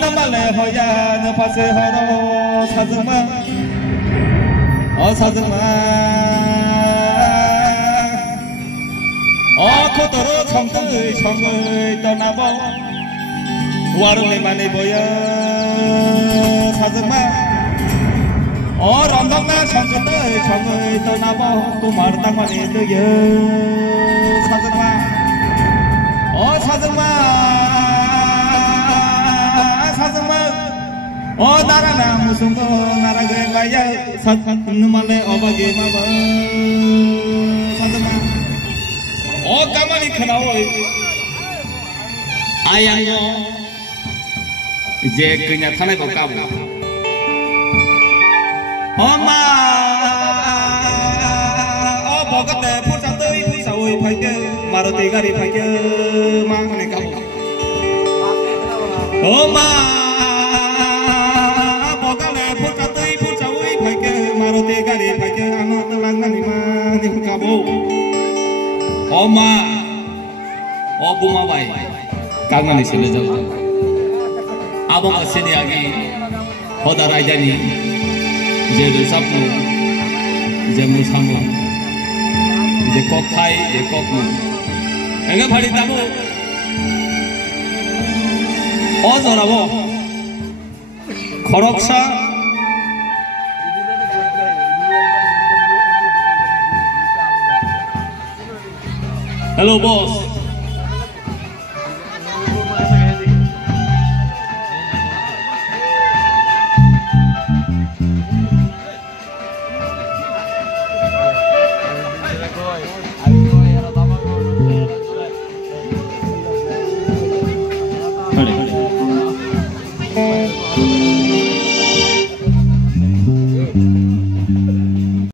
나말래 허야 너 파세 허로 사정마 사정마 코도로 청을 떠나보 와름에만이 보여 사정마 런던나 청을 떠나보 또 마르땅만이 느껴 사정마 사정마 나라나 무슨 거 나라 그런 거야 사정마래 어바게 마봐 사정마 가만히 크나오 아양요 이제 그냥 타네 볼까보 엄마 버거때 포장더이 부사오이 팔게 마로 대가리 팔게 망하네 까보 엄마 버거때 포장더이 부사오이 팔게 마로 대가리 팔게 아무 랑나니만 까보 엄마 부마바이 강만이 실려져 아버가 세니하기 허다라이자니 이제 루사프 이제 무사무 이제 꼭타이 이제 꼭무 애가 버린다고 어서라고 거럭사 Hello, boss. Vale.